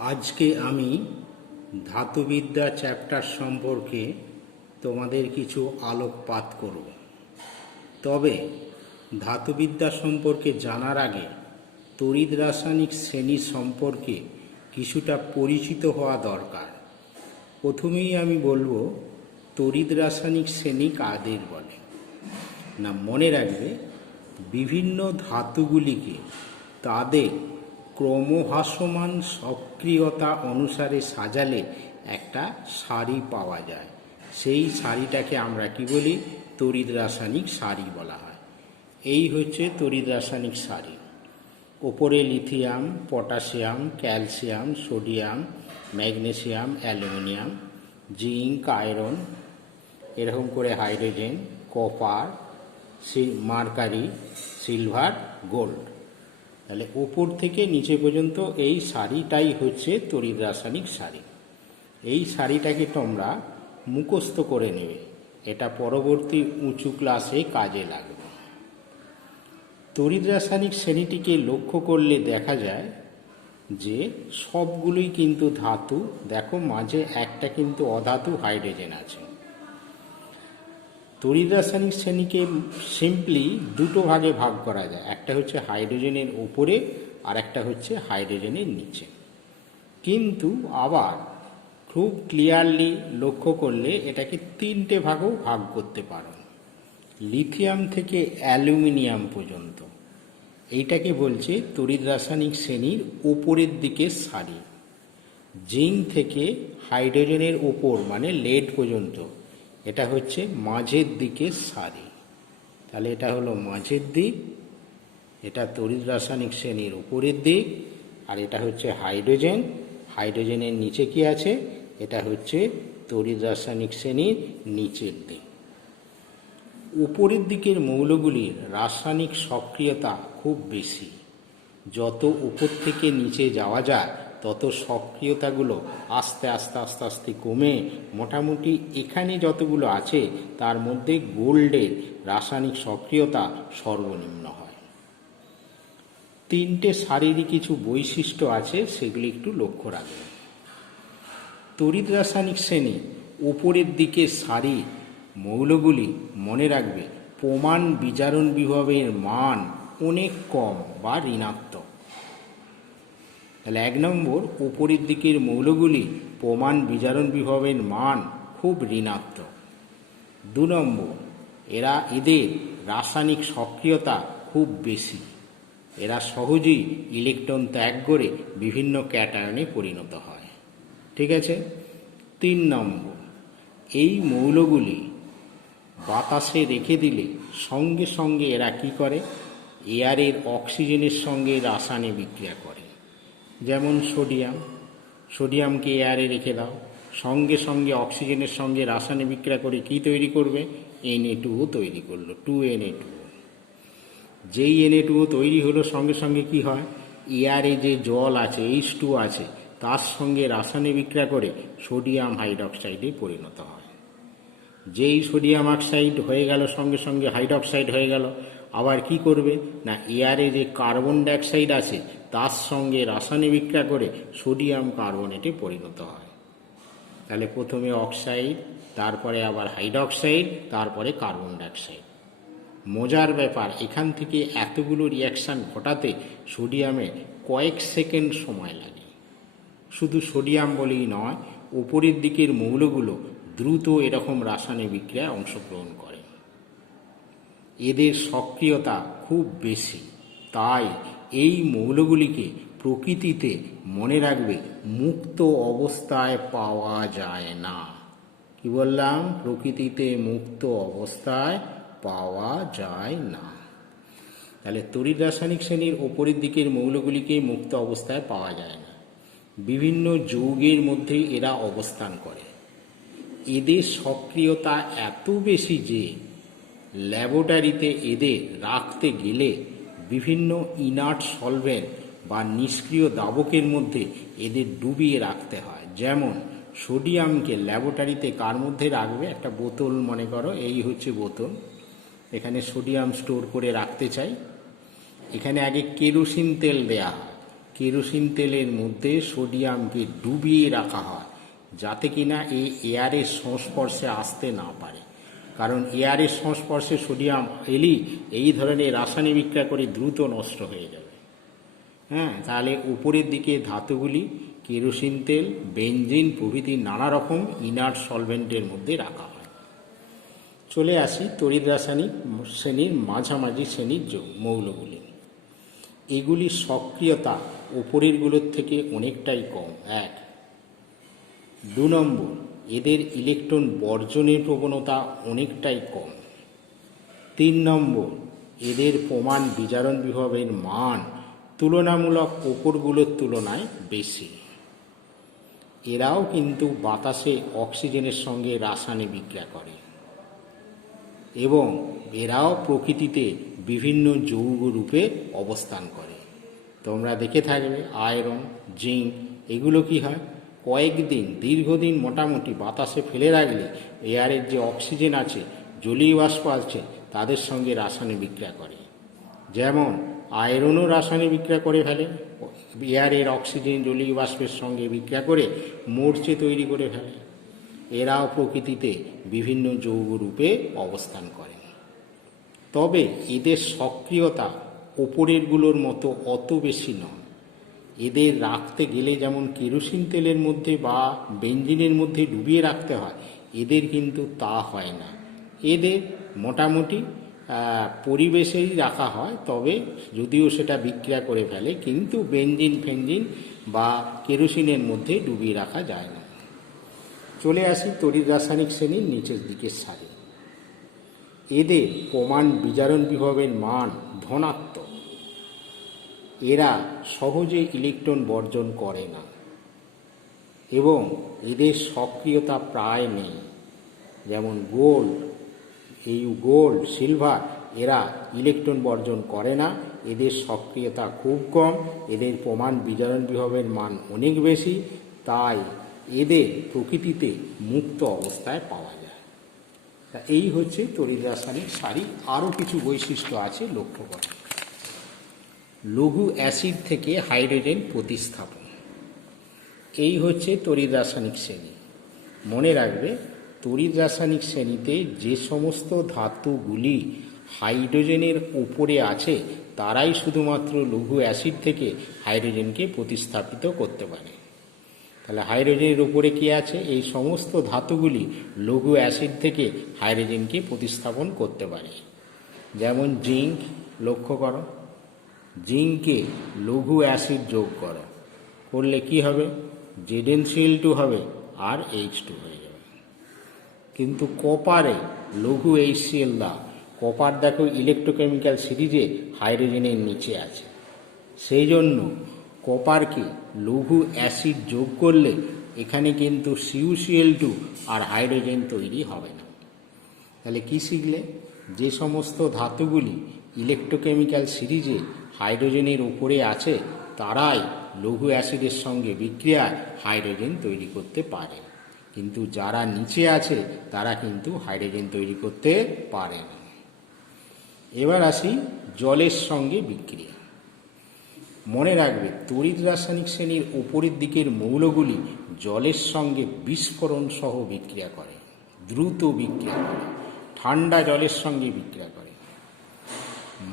আজকে আমি ধাতুবিদ্যা চ্যাপ্টার সম্পর্কে তোমাদের কিছু আলোকপাত করব। তবে ধাতুবিদ্যা সম্পর্কে জানার আগে তড়িৎ রাসায়নিক শ্রেণী সম্পর্কে কিছুটা পরিচিত হওয়া দরকার। প্রথমেই আমি বলবো তড়িৎ রাসায়নিক শ্রেণী কাদের বলে। না, মনে রাখবে বিভিন্ন ধাতুগুলিকে তাদের ক্রমহ্রাসমান সক্রিয়তা অনুসারে সাজালে একটা সারি পাওয়া যায়। সেই সারিটাকে আমরা কি বলি? তড়িৎ রাসায়নিক সারি বলা হয়। এই হচ্ছে তড়িৎ রাসায়নিক সারি। ওপরে lithium, potassium, calcium, sodium, magnesium, aluminium, zinc, iron, এরকম করে hydrogen, copper, mercury, silver, gold. তাহলে উপর থেকে নিচে পর্যন্ত এই সারিটাই হচ্ছে তড়িৎ রাসায়নিক সারি। এই সারিটাকে তোমরা মুখস্থ করে নেবে, এটা পরবর্তী উঁচু ক্লাসে কাজে লাগবে। তড়িৎ রাসায়নিক শ্রেণীটিকে লক্ষ্য করলে দেখা যায় যে সবগুলোই কিন্তু ধাতু। দেখো মাঝে একটা কিন্তু অধাতু হাইড্রোজেন আছে। তড়িৎ রাসায়নিক শ্রেণীকে সিম্পলি দুটো ভাগে ভাগ করা যায়, একটা হচ্ছে হাইড্রোজেনের উপরে আর একটা হচ্ছে হাইড্রোজেনের নিচে। কিন্তু আবার খুব ক্লিয়ারলি লক্ষ্য করলে এটাকে তিনটে ভাগেও ভাগ করতে পারো। লিথিয়াম থেকে অ্যালুমিনিয়াম পর্যন্ত এইটাকে বলছে তড়িৎ রাসায়নিক শ্রেণীর উপরের দিকের সারি। জিঙ্ক থেকে হাইড্রোজেনের উপর মানে লেড পর্যন্ত এটা হচ্ছে মাঝের দিকের সারি। তাহলে এটা হলো মাঝের দিক, এটা তড়িৎ রাসায়নিক শ্রেণীর উপরের দিক, আর এটা হচ্ছে হাইড্রোজেন। হাইড্রোজেনের নিচে কি আছে? এটা হচ্ছে তড়িৎ রাসায়নিক শ্রেণীর নিচের দিক। উপরের দিকের মৌলগুলির রাসায়নিক সক্রিয়তা খুব বেশি। যত উপর থেকে নিচে যাওয়া যায় তত সক্রিয়তাগুলো আস্তে আস্তে আস্তে আস্তে কমে মোটামুটি এখানে যতগুলো আছে তার মধ্যে গোল্ডের রাসায়নিক সক্রিয়তা সর্বনিম্ন হয়। তিনটে সারিরই কিছু বৈশিষ্ট্য আছে, সেগুলি একটু লক্ষ্য রাখবেন। তড়িৎ রাসায়নিক শ্রেণী উপরের দিকে সারি মৌলগুলি মনে রাখবে প্রমাণ বিজারণ বিভবের মান অনেক কম বা ঋণাত্মক। তাহলে 1 নম্বর, উপরের দিকের মৌলগুলি প্রমাণ বিজারণ বিভবের মান খুব ঋণাত্মক। 2 নম্বর, এদের রাসায়নিক সক্রিয়তা খুব বেশি। এরা সহজেই ইলেকট্রন ত্যাগ করে বিভিন্ন ক্যাটায়নে পরিণত হয়। ঠিক আছে। 3 নম্বর, এই মৌলগুলি বাতাসে রেখে দিলে সঙ্গে সঙ্গে এরা কি করে? এয়ারের অক্সিজেনের সঙ্গে রাসায়নিক বিক্রিয়া করে। যেমন সোডিয়ামকে এয়ারে রেখে দাও, সঙ্গে সঙ্গে অক্সিজেনের সঙ্গে রাসায়নিক বিক্রিয়া করে কি তৈরি করবে? Na2O তৈরি করলো, 2Na2O। যেই Na2O তৈরি হলো সঙ্গে সঙ্গে কি হয়? এয়ারে যে জল আছে, H2 আছে, তার সঙ্গে রাসায়নিক বিক্রিয়া করে সোডিয়াম হাইড্রক্সাইডে পরিণত হয়। যেই সোডিয়াম অক্সাইড হয়ে গেল সঙ্গে সঙ্গে হাইড্রক্সাইড হয়ে গেল, আবার কি করবে? না, এয়ারে যে কার্বন ডাইঅক্সাইড আছে তার সঙ্গে রাসায়নিক বিক্রিয়া করে সোডিয়াম কার্বনেটে পরিণত হয়। তাহলে প্রথমে অক্সাইড, তারপরে আবার হাইড্রক্সাইড, তারপরে কার্বন ডাইঅক্সাইড। মজার ব্যাপার, এখান থেকে এতগুলো রিয়াকশান ঘটাতে সোডিয়ামে কয়েক সেকেন্ড সময় লাগে। শুধু সোডিয়াম বলেই নয়, উপরের দিকের মৌলগুলো দ্রুত এরকম রাসায়নিক বিক্রিয়ায় অংশগ্রহণ করে। এদের সক্রিয়তা খুব বেশি, তাই এই মৌলগুলিকে প্রকৃতিতে মনে রাখবে মুক্ত অবস্থায় পাওয়া যায় না। কি বললাম? প্রকৃতিতে মুক্ত অবস্থায় পাওয়া যায় না। তাহলে তড়িৎ রাসায়নিক শ্রেণীর ওপরের দিকের মৌলগুলিকে মুক্ত অবস্থায় পাওয়া যায় না। বিভিন্ন যৌগের মধ্যে এরা অবস্থান করে। এদের সক্রিয়তা এত বেশি যে ল্যাবরেটরিতে এদের রাখতে গেলে বিভিন্ন ইনার্ট সলভেন্ট বা নিষ্ক্রিয় দ্রাবকের মধ্যে এদের ডুবিয়ে রাখতে হয়। যেমন সোডিয়ামকে ল্যাবরেটরিতে কার মধ্যে রাখবে? একটা বোতল মনে করো, এই হচ্ছে বোতল, এখানে সোডিয়াম স্টোর করে রাখতে চাই। এখানে আগে কেরোসিন তেল দেয়া হয়, কেরোসিন তেলের মধ্যে সোডিয়ামকে ডুবিয়ে রাখা হয়, যাতে কিনা এই এয়ারের সংস্পর্শে আসতে না পারে। কারণ এয়ারের সংস্পর্শে সোডিয়াম এলেই এই ধরনের রাসায়নিক বিক্রিয়া করে দ্রুত নষ্ট হয়ে যাবে। তাহলে উপরের দিকে ধাতুগুলি কেরোসিন তেল, বেনজিন প্রভৃতি নানা রকম ইনার্ট সলভেন্টের মধ্যে রাখা হয়। চলে আসি তড়িৎ রাসায়নিক শ্রেণীর মাঝামাঝি শ্রেণীর মৌলগুলি। এগুলির সক্রিয়তা উপরেরগুলোর থেকে অনেকটাই কম। 1, 2 নম্বর, এদের ইলেকট্রন বর্জনের প্রবণতা অনেকটাই কম। 3 নম্বর, এদের প্রমাণ বিজারণ বিভবের মান তুলনামূলক অপরগুলোর তুলনায় বেশি। এরাও কিন্তু বাতাসে অক্সিজেনের সঙ্গে রাসায়নিক বিক্রিয়া করে এবং এরাও প্রকৃতিতে বিভিন্ন যৌগ রূপে অবস্থান করে। তোমরা দেখে থাকবে আয়রন, জিঙ্ক এগুলো কি হয়, কয়েকদিন দীর্ঘদিন মোটামুটি বাতাসে ফেলে রাখলে এয়ারের যে অক্সিজেন আছে, জলীয় বাষ্প আছে, তাদের সঙ্গে রাসায়নিক বিক্রিয়া করে। যেমন আয়রনও রাসায়নিক বিক্রিয়া করে ফেলে, এয়ারের অক্সিজেন জলীয় বাষ্পের সঙ্গে বিক্রিয়া করে মরচে তৈরি করে ফেলে। এরাও প্রকৃতিতে বিভিন্ন যৌগ রূপে অবস্থান করে। তবে এদের সক্রিয়তা ওপরেরগুলোর মতো অত বেশি নয়। এদের রাখতে গেলে যেমন কেরোসিন তেলের মধ্যে বা বেনজিনের মধ্যে ডুবিয়ে রাখতে হয়, এদের কিন্তু তা হয় না। এদের মোটামুটি পরিবেশেই রাখা হয়, তবে যদিও সেটা বিক্রিয়া করে ফেলে, কিন্তু বেনজিন ফেনজিন বা কেরোসিনের মধ্যে ডুবিয়ে রাখা যায় না। চলে আসি তড়িৎ রাসায়নিক শ্রেণীর নিচের দিকের সারি। এদের প্রমাণ বিজারণ বিভবের মান ধনাত্মক। এরা সহজে ইলেকট্রন বর্জন করে না এবং এদের সক্রিয়তা প্রায় নেই। যেমন গোল্ড, সিলভার এরা ইলেকট্রন বর্জন করে না, এদের সক্রিয়তা খুব কম, এদের প্রমাণ বিজারণ বিভবের মান অনেক বেশি, তাই এদের প্রকৃতিতে মুক্ত অবস্থায় পাওয়া যায়। তা এই হচ্ছে তড়িৎ রাসায়নিক সারি। আরও কিছু বৈশিষ্ট্য আছে, লক্ষ্য করা। লঘু অ্যাসিড থেকে হাইড্রোজেন প্রতিস্থাপন, এই হচ্ছে তড়িৎ রাসায়নিক শ্রেণী। মনে রাখবে, তড়িৎ রাসায়নিক শ্রেণীতে যে সমস্ত ধাতুগুলি হাইড্রোজেনের উপরে আছে তারাই শুধুমাত্র লঘু অ্যাসিড থেকে হাইড্রোজেনকে প্রতিস্থাপিত করতে পারে। তাহলে হাইড্রোজেনের উপরে কি আছে, এই সমস্ত ধাতুগুলি লঘু অ্যাসিড থেকে হাইড্রোজেনকে প্রতিস্থাপন করতে পারে। যেমন জিঙ্ক, লক্ষ্য করো, জিঙ্কে লঘু অ্যাসিড যোগ করলে কি হবে, ZnCl2 হবে আর H2 হয়ে যাবে। কিন্তু কপারে লঘু HCl দাও, কপার দেখো ইলেকট্রোকেমিক্যাল সিরিজে হাইড্রোজেনের নিচে আছে, সেই জন্য কপারকে লঘু অ্যাসিড যোগ করলে এখানে কিন্তু CuCl2 আর হাইড্রোজেন তৈরি হবে না। তাহলে কি শিখলে, যে সমস্ত ধাতুগুলি ইলেকট্রোকেমিক্যাল সিরিজে হাইড্রোজেনের উপরে আছে তারাই লঘু অ্যাসিডের সঙ্গে বিক্রিয়ায় হাইড্রোজেন তৈরি করতে পারে, কিন্তু যারা নিচে আছে তারা কিন্তু হাইড্রোজেন তৈরি করতে পারে না। এবার আসি জলের সঙ্গে বিক্রিয়া। মনে রাখবে, তড়িৎ রাসায়নিক শ্রেণীর উপরের দিকের মৌলগুলি জলের সঙ্গে বিস্ফোরণ সহ বিক্রিয়া করে, দ্রুত বিক্রিয়া করে, ঠান্ডা জলের সঙ্গে বিক্রিয়া করে।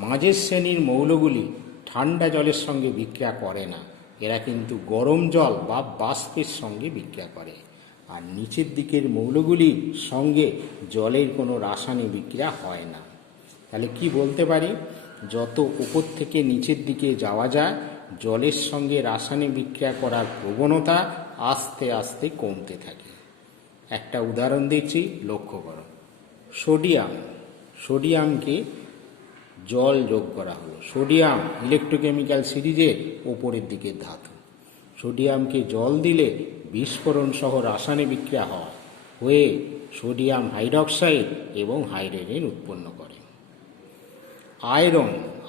মাঝের শ্রেণীর মৌলগুলি ঠান্ডা জলের সঙ্গে বিক্রিয়া করে না, এরা কিন্তু গরম জল বা বাষ্পের সঙ্গে বিক্রিয়া করে। আর নিচের দিকের মৌলগুলির সঙ্গে জলের কোনো রাসায়নিক বিক্রিয়া হয় না। তাহলে কি বলতে পারি, যত উপর থেকে নিচের দিকে যাওয়া যায় জলের সঙ্গে রাসায়নিক বিক্রিয়া করার প্রবণতা আস্তে আস্তে কমতে থাকে। একটা উদাহরণ দিচ্ছি, লক্ষ্য করো। সোডিয়ামকে জল যোগ করা হলো। সোডিয়াম ইলেকট্রোকেমিক্যাল সিরিজের ওপরের দিকের ধাতু। সোডিয়ামকে জল দিলে বিস্ফোরণ সহ রাসায়নিক বিক্রিয়া হয়ে সোডিয়াম হাইড্রক্সাইড এবং হাইড্রোজেন উৎপন্ন করে।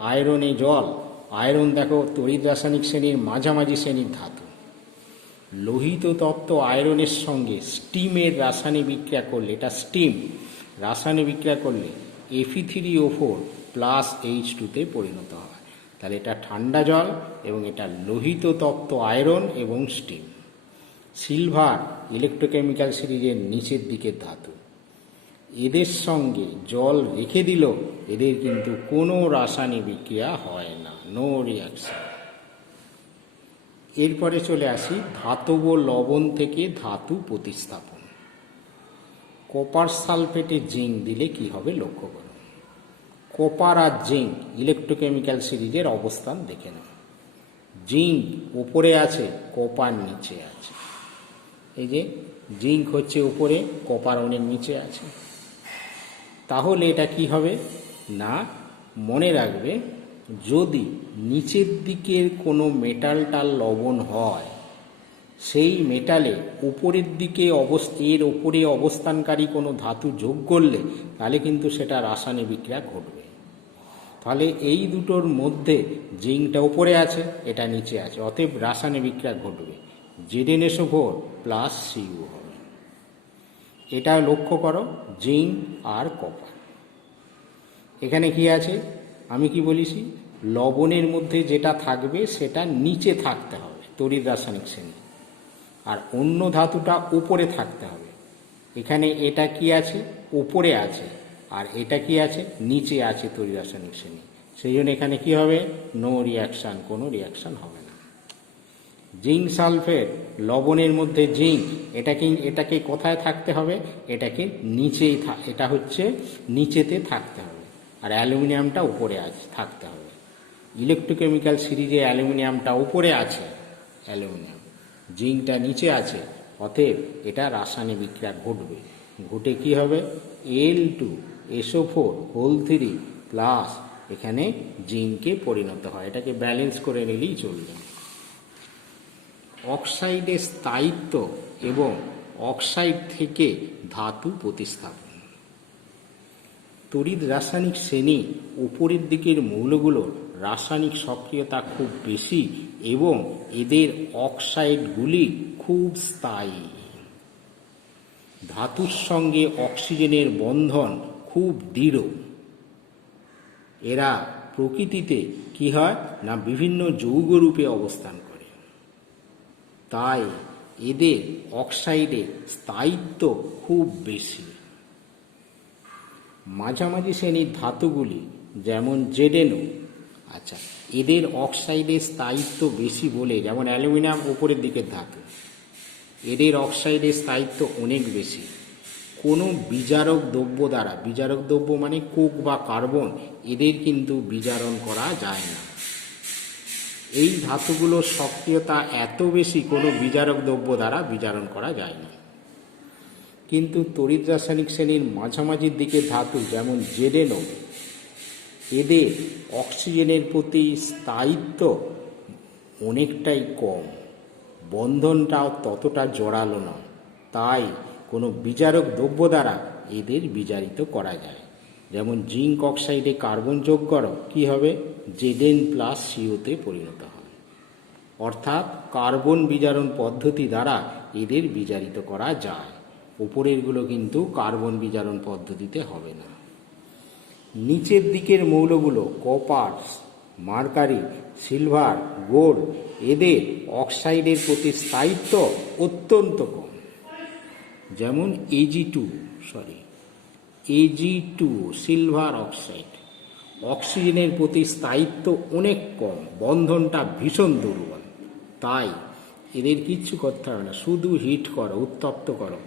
আয়রনে জল, আয়রন দেখো তড়িৎ রাসায়নিক শ্রেণীর মাঝামাঝি শ্রেণীর ধাতু। লোহিত তত্ত্ব আয়রনের সঙ্গে স্টিমের রাসায়নিক বিক্রিয়া করলে, এটা স্টিম রাসায়নিক বিক্রিয়া করলে Fe3O4 + H2 পরিণত হয়। তাহলে এটা ঠান্ডা জল এবং এটা লোহিত তপ্ত আয়রন এবং স্টিম। সিলভার ইলেকট্রোকেমিক্যাল সিরিজের নিচের দিকের ধাতু। এদের সঙ্গে জল রেখে দিল, এদের কিন্তু কোনো রাসায়নিক বিক্রিয়া হয় না, নো রিয়াকশন। এরপরে চলে আসি ধাতব লবণ থেকে ধাতু প্রতিস্থাপন। কপার সালফেটে জিঙ্ক দিলে কি হবে লক্ষ্য করুন। কপার আর জিঙ্ক ইলেকট্রোকেমিক্যাল সিরিজের অবস্থান দেখে নাও। জিঙ্ক ওপরে আছে, কপার নিচে আছে। এই যে জিঙ্ক হচ্ছে উপরে, কপার অনেক নিচে আছে। তাহলে এটা কি হবে না, মনে রাখবে যদি নিচের দিকের কোনো মেটালটাল লবণ হয়, সেই মেটালে উপরের দিকে এর ওপরে অবস্থানকারী কোনো ধাতু যোগ করলে তাহলে কিন্তু সেটা রাসায়নিক বিক্রিয়া ঘটবে। তাহলে এই দুটোর মধ্যে জিঙ্কটা উপরে আছে, এটা নিচে আছে, অতএব রাসায়নিক বিক্রিয়া ঘটবে। ZnSO4 প্লাস Cu হবে। এটা লক্ষ্য করো, জিঙ্ক আর কপার। এখানে কি আছে, আমি কি বলেছি, লবণের মধ্যে যেটা থাকবে সেটা নিচে থাকতে হবে তড়িৎ রাসায়নিক শ্রেণী, আর অন্য ধাতুটা উপরে থাকতে হবে। এখানে এটা কি আছে, উপরে আছে, আর এটা কি আছে, নিচে আছে তড়িৎ রাসায়নিক শ্রেণী। সেই জন্য এখানে কি হবে, নো রিয়াকশান, কোনো রিয়াকশান হবে না। জিঙ্ক সালফেট লবণের মধ্যে জিঙ্ক, এটাকে কোথায় থাকতে হবে, এটাকে নিচেই এটা হচ্ছে নিচেতে থাকতে হবে, আর অ্যালুমিনিয়ামটা উপরে থাকতে হবে। ইলেকট্রোকেমিক্যাল সিরিজে অ্যালুমিনিয়ামটা উপরে আছে, অ্যালুমিনিয়াম, জিঙ্কটা নিচে আছে, অতএব এটা রাসায়নিক বিক্রিয়া ঘটবে। ঘটে কি হবে, Al2SO4 প্লাস এখানে জিঙ্কে পরিণত হয়। এটাকে ব্যালেন্স করে নিলেই চলবে। অক্সাইডের স্থায়িত্ব এবং অক্সাইড থেকে ধাতু প্রতিস্থাপন। তড়িৎ রাসায়নিক শ্রেণী উপরের দিকের মৌলগুলোর রাসায়নিক সক্রিয়তা খুব বেশি এবং এদের অক্সাইডগুলি খুব স্থায়ী। ধাতুর সঙ্গে অক্সিজেনের বন্ধন খুব দৃঢ়। এরা প্রকৃতিতে কি হয় না, বিভিন্ন যৌগরূপে অবস্থান করে, তাই এদের অক্সাইডের স্থায়িত্ব খুব বেশি। মাঝামাঝি শ্রেণীর ধাতুগুলি যেমন ZnO, আচ্ছা, এদের অক্সাইডের স্থায়িত্ব বেশি বলে, যেমন অ্যালুমিনিয়াম উপরের দিকের ধাতু, এদের অক্সাইডের স্থায়িত্ব অনেক বেশি। কোনো বিজারক দ্রব্য দ্বারা, বিজারক দ্রব্য মানে কোক বা কার্বন, এদের কিন্তু বিজারণ করা যায় না। এই ধাতুগুলোর সক্রিয়তা এত বেশি, কোনো বিজারক দ্রব্য দ্বারা বিজারণ করা যায় না। কিন্তু তড়িৎ রাসায়নিক শ্রেণীর মাঝামাঝির দিকে ধাতু যেমন ZnO, এদের অক্সিজেনের প্রতি স্থায়িত্ব অনেকটাই কম, বন্ধনটাও ততটা জোরালো নয়, তাই কোনো বিজারক দ্রব্য দ্বারা এদের বিজারিত করা যায়। যেমন জিঙ্ক অক্সাইডে কার্বন যোগ করো, কী হবে, Zn প্লাস CO পরিণত হয়। অর্থাৎ কার্বন বিজারণ পদ্ধতি দ্বারা এদের বিজারিত করা যায়। উপরেরগুলো কিন্তু কার্বন বিজারণ পদ্ধতিতে হবে না। নিচের দিকের মৌলগুলো কপার, মার্কারি, সিলভার, গোল্ড, এদের অক্সাইডের প্রতি স্থায়িত্ব অত্যন্ত কম। যেমন Ag2 সিলভার অক্সাইড, অক্সিজেনের প্রতি স্থায়িত্ব অনেক কম, বন্ধনটা ভীষণ দুর্বল, তাই এদের কিচ্ছু করতে হবে না, শুধু হিট করো, উত্তপ্ত করো।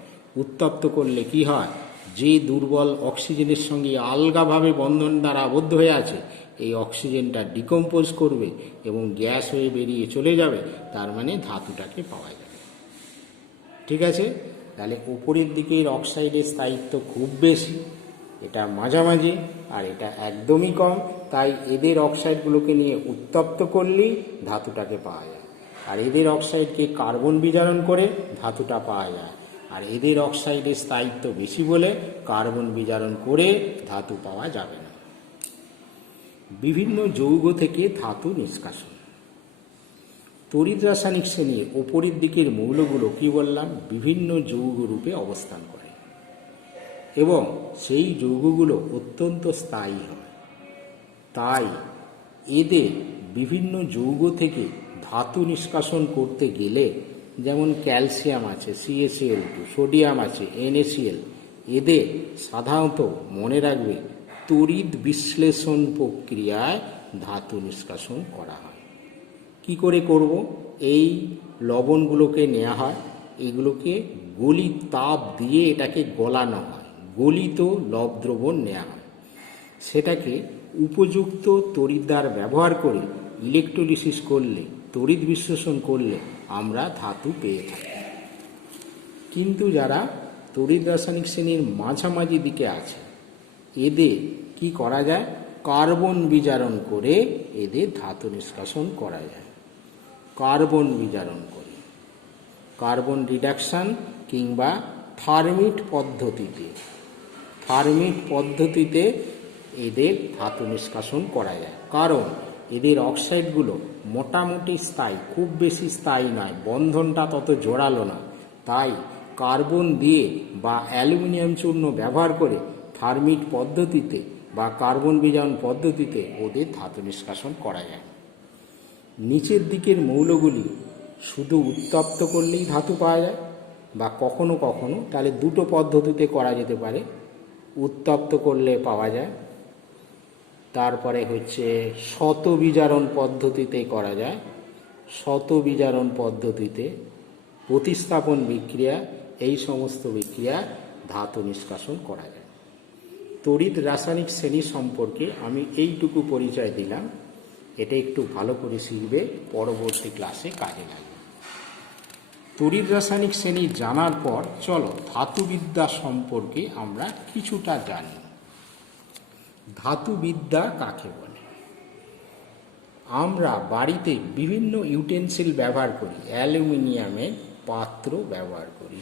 উত্তপ্ত করলে কি হয়, যে দুর্বল অক্সিজেনের সঙ্গে আলগাভাবে বন্ধন দ্বারা আবদ্ধ হয়ে আছে, এই অক্সিজেনটা ডিকম্পোজ করবে এবং গ্যাস হয়ে বেরিয়ে চলে যাবে, তার মানে ধাতুটাকে পাওয়া যাবে। ঠিক আছে, তাহলে উপরের দিকের অক্সাইডের স্থায়িত্ব খুব বেশি, এটা মাঝামাঝি, আর এটা একদমই কম, তাই এদের অক্সাইডগুলোকে নিয়ে উত্তপ্ত করলেই ধাতুটাকে পাওয়া যায়। আর এদের অক্সাইডকে কার্বন বিজারণ করে ধাতুটা পাওয়া যায়, আর এদের অক্সাইডের স্থায়িত্ব বেশি বলে কার্বন বিজারণ করে ধাতু পাওয়া যাবে না। বিভিন্ন যৌগ থেকে ধাতু নিষ্কাশন। তড়িৎ রাসায়নিক শ্রেণীর ওপরের দিকের মৌলগুলো কি বললাম, বিভিন্ন যৌগ রূপে অবস্থান করে এবং সেই যৌগগুলো অত্যন্ত স্থায়ী হয়, তাই এদের বিভিন্ন যৌগ থেকে ধাতু নিষ্কাশন করতে গেলে, যেমন ক্যালসিয়াম আছে CaCl2, সোডিয়াম আছে NaCl, এদের সাধারণত মনে রাখবে তড়িৎ বিশ্লেষণ প্রক্রিয়ায় ধাতু নিষ্কাশন করা হয়। কি করে করব? এই লবণগুলোকে নেওয়া হয়, এগুলোকে গলিত তাপ দিয়ে এটাকে গলানো হয়, গলিত লব দ্রবণ নেওয়া হয়, সেটাকে উপযুক্ত তড়িৎদ্বার ব্যবহার করে ইলেকট্রোলিসিস করলে, তড়িৎ বিশ্লেষণ করলে আমরা ধাতু পেয়ে থাকি। কিন্তু যারা তড়িৎ রাসায়নিক শ্রেণীর মাঝামাঝি দিকে আছে, এদের কি করা যায়? কার্বন বিজারণ করে এদের ধাতু নিষ্কাশন করা যায়। কার্বন বিজারণ করে, কার্বন রিডাকশান কিংবা থার্মিট পদ্ধতিতে এদের ধাতু নিষ্কাশন করা যায়। কারণ এদের অক্সাইডগুলো মোটামুটি স্থায়ী, খুব বেশি স্থায়ী নয়, বন্ধনটা তত জোরালো না, তাই কার্বন দিয়ে বা অ্যালুমিনিয়াম চূর্ণ ব্যবহার করে থার্মিট পদ্ধতিতে বা কার্বন বিজারণ পদ্ধতিতে ওদের ধাতু নিষ্কাশন করা যায়। নিচের দিকের মৌলগুলি শুধু উত্তপ্ত করলেই ধাতু পাওয়া যায়, বা কখনো কখনো তাহলে দুটো পদ্ধতিতে করা যেতে পারে। উত্তপ্ত করলে পাওয়া যায়, তারপরে হচ্ছে শতবিজারণ পদ্ধতিতে করা যায়। শতবিজারণ পদ্ধতিতে প্রতিস্থাপন বিক্রিয়া, এই সমস্ত বিক্রিয়া ধাতু নিষ্কাশন করা যায়। তড়িৎ রাসায়নিক শ্রেণী সম্পর্কে আমি এইটুকু পরিচয় দিলাম, এটা একটু ভালো করে শিখবে, পরবর্তী ক্লাসে কাজে লাগবে। তড়িৎ রাসায়নিক শ্রেণী জানার পর চলো ধাতুবিদ্যা সম্পর্কে আমরা কিছুটা জানি। ধাতুবিদ্যা কাকে বলে? আমরা বাড়িতে বিভিন্ন ইউটেন্সিল ব্যবহার করি, অ্যালুমিনিয়ামের পাত্র ব্যবহার করি,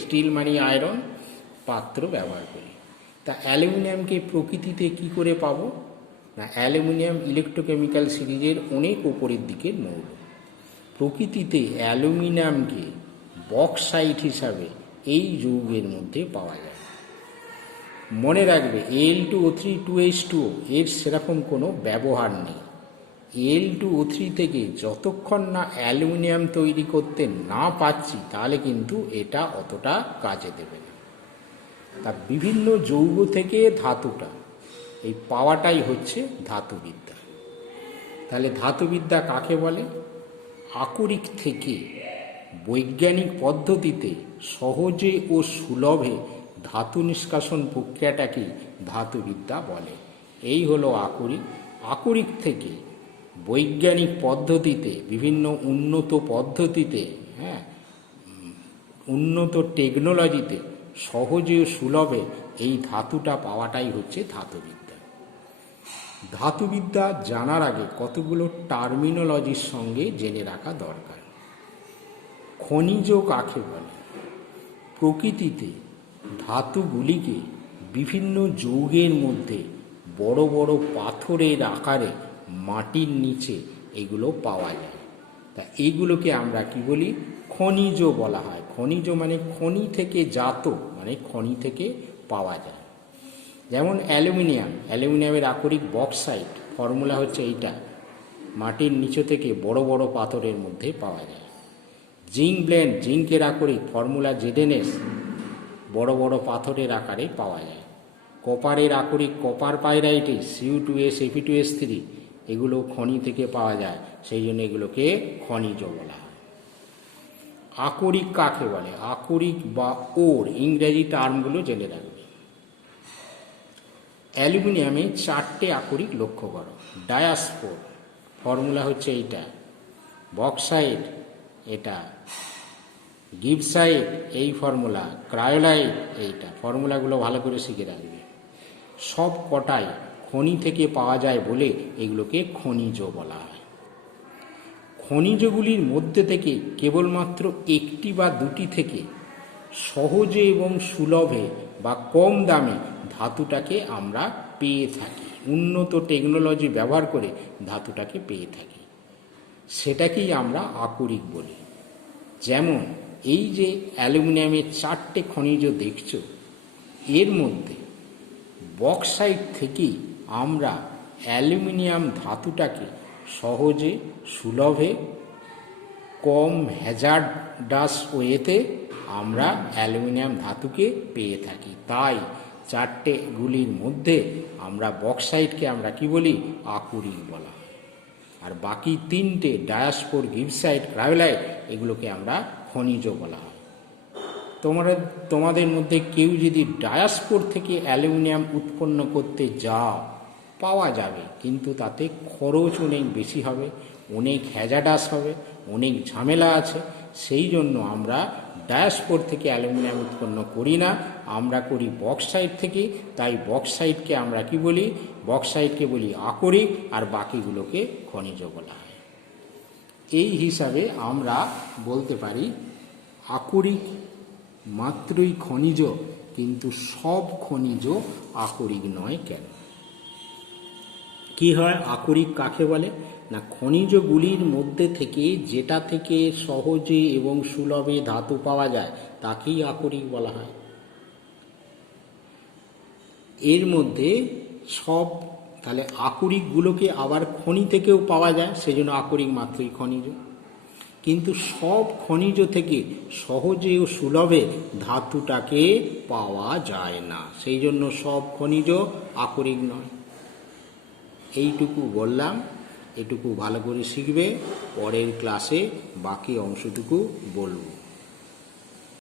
স্টিল মানে আয়রন, পাত্র ব্যবহার করি। তা অ্যালুমিনিয়ামকে প্রকৃতিতে কি করে পাবো? না, অ্যালুমিনিয়াম ইলেকট্রোকেমিক্যাল সিরিজের অনেক উপরের দিকের মৌল। প্রকৃতিতে অ্যালুমিনিয়ামকে বক্সাইট হিসাবে এই যৌগের মধ্যে পাওয়া যায়। মনে রাখবে Al2O3 2H2O এর সেরকম কোনো ব্যবহার নেই। Al2O3 থেকে যতক্ষণ না অ্যালুমিনিয়াম তৈরি করতে না পাচ্ছি, তাহলে কিন্তু এটা অতটা কাজে দেবে না। তা বিভিন্ন যৌগ থেকে ধাতুটা এই পাওয়াটাই হচ্ছে ধাতুবিদ্যা। তাহলে ধাতুবিদ্যা কাকে বলে? আকরিক থেকে বৈজ্ঞানিক পদ্ধতিতে সহজে ও সুলভে ধাতু নিষ্কাশন প্রক্রিয়াটাকে ধাতুবিদ্যা বলে। এই হলো আকরিক। আকরিক থেকে বৈজ্ঞানিক পদ্ধতিতে, বিভিন্ন উন্নত পদ্ধতিতে, উন্নত টেকনোলজিতে সহজে ও সুলভে এই ধাতুটা পাওয়াটাই হচ্ছে ধাতুবিদ্যা। ধাতুবিদ্যা জানার আগে কতগুলো টার্মিনোলজির সঙ্গে জেনে রাখা দরকার। খনিজ কাকে বলে? প্রকৃতিতে ধাতুগুলিকে বিভিন্ন যৌগের মধ্যে বড় বড় পাথরের আকারে মাটির নিচে এগুলো পাওয়া যায়। তা এইগুলোকে আমরা কি বলি? খনিজ বলা হয়। খনিজ মানে খনি থেকে জাত, মানে খনি থেকে পাওয়া যায়। যেমন অ্যালুমিনিয়ামের আকরিক বক্সাইট, ফর্মুলা হচ্ছে এইটা, মাটির নিচে থেকে বড় বড় পাথরের মধ্যে পাওয়া যায়। জিঙ্কের আকরিক ফর্মুলা ZnS, বড় বড় পাথরের আকারে পাওয়া যায়। কপারের আকরিক কপার পাইরাইটিস, Cu2S Fe2S3, এগুলো খনি থেকে পাওয়া যায়, সেই জন্য এগুলোকে খনিজ বলা হয়। আকরিক কাকে বলে? আকরিক বা ওর ইংরেজি টার্মগুলো জেনে রাখবে। অ্যালুমিনিয়ামে 4টে আকরিক লক্ষ্য করো। ডায়াস্পোর, ফর্মুলা হচ্ছে এইটা। বক্সাইট এটা, গিবসাইট এই ফর্মুলা, ক্রায়োলাইট এইটা, ফর্মুলাগুলো ভালো করে শিখে রাখবে। সব কটাই খনি থেকে পাওয়া যায় বলে এগুলোকে খনিজ বলা হয়। খনিজগুলির মধ্যে থেকে কেবলমাত্র একটি বা দুটি থেকে সহজে এবং সুলভে বা কম দামে ধাতুটাকে আমরা পেয়ে থাকি। উন্নত টেকনোলজি ব্যবহার করে ধাতুটাকে পেয়ে থাকি, সেটাকেই আমরা আকরিক বলি। যেমন এই যে অ্যালুমিনিয়ামের 4টে খনিজ দেখছো, এর মধ্যে বক্সাইট থেকেই আমরা অ্যালুমিনিয়াম ধাতুটাকে সহজে সুলভে কম হ্যাজার্ডাস ওয়েতে আমরা অ্যালুমিনিয়াম ধাতুকে পেয়ে থাকি। তাই চারটেগুলির মধ্যে আমরা বক্সাইটকে আমরা কি বলি, আকরিক বলা হয়। আর বাকি তিনটে ডায়াসপোর, গিবসাইট, ক্রায়োলাইট এগুলোকে আমরা খনিজ বলা হয়। তোমাদের মধ্যে কেউ যদি ডায়াসপোর থেকে অ্যালুমিনিয়াম উৎপন্ন করতে যাও, পাওয়া যাবে, কিন্তু তাতে খরচ অনেক বেশি হবে, অনেক হ্যাজার্ডাস হবে, অনেক ঝামেলা আছে। সেই জন্য আমরা ডায়াসপোর থেকে অ্যালুমিনিয়াম উৎপন্ন করি না, আমরা করি বক্সাইট থেকে। তাই বক্সাইটকে আমরা কি বলি, বক্সাইটকে বলি আকরিক, আর বাকিগুলোকে খনিজ বলা হয়। এই হিসাবে আমরা বলতে পারি আকরিক মাত্রই খনিজ, কিন্তু সব খনিজ আকরিক নয়। কেন, কি হয়, আকরিক কাকে বলে না, খনিজগুলির মধ্যে থেকে যেটা থেকে সহজে এবং সুলভে ধাতু পাওয়া যায় তাকেই আকরিক বলা হয়। এর মধ্যে সব, তাহলে আকরিকগুলোকে আবার খনি থেকেও পাওয়া যায়, সেজন্য আকরিক মাত্রই খনিজ। কিন্তু সব খনিজ থেকে সহজে ও সুলভে ধাতুটাকে পাওয়া যায় না, সেই জন্য সব খনিজ আকরিক নয়। এইটুকু বললাম, এটুকু ভালো করে শিখবে, পরের ক্লাসে বাকি অংশটুকু বলবো।